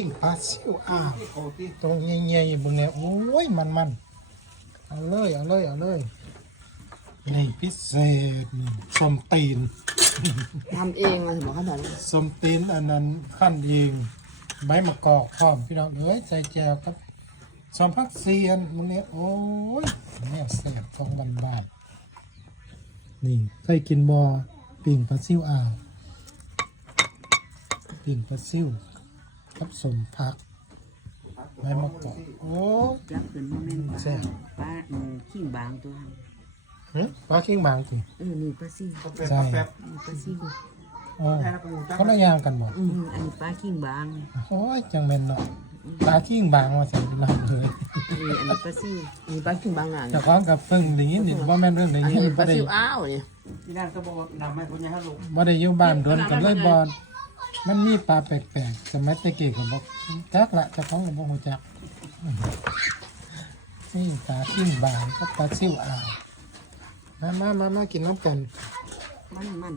ปิ้งปลาซิวอ้าวตรงใหญ่ๆบนเนี่ยโอ้ยมันๆเอาเลยเอาเลยเอาเลยนี่พิเศษนี่ส้มตีนทำเองมาถึงบอกขั้นตอนนี้ส้มตีนอันนั้นขั้นเองใบมะกอกพร้อมพี่น้องเอ้ยใส่แจวครับส้มพักเซียนมึงเนี่ยโอ้ยแม่แซ่บของบ้านๆนี่เคยกินบอปิ้งปลาซิวอ้าวปิ้งปลาซิว กับสมพักใบมะกอกโอ้ยจับขึ้นมาแม่นปลาปลามูขี้บางตัวนั้นหึปลาเค็งบางสิเออนี่ปลาซิวใช่นี่ปลาซิวโอ้เขาละอยางกันหมดอืมอันนี้ปลาขี้บางโอ้ยจังแม่นเนาะปลาเค็งบางมาใส่น้ำเลยอันนี้อันนี้ปลาซิวมีปลาขิงบางอย่างเจะคล้าของกับเพิ่งอย่างนี้นี่ว่าแม่นเรื่องอย่างนนี้ปลาซิวอ้าวเนี่ยที่นั่นก็บอกนำให้คนยังให้ลูกบ่ได้อยู่บ้านโดนกันเลยบ่ มันมีปลาแปลกๆสมัยตะเกียก็บอกจักละจะท้องก็บ่ฮู้จักนี่ปลาติ้งบางกับปลาซิวอ่าวมามามามากินน้ำกันมันมัน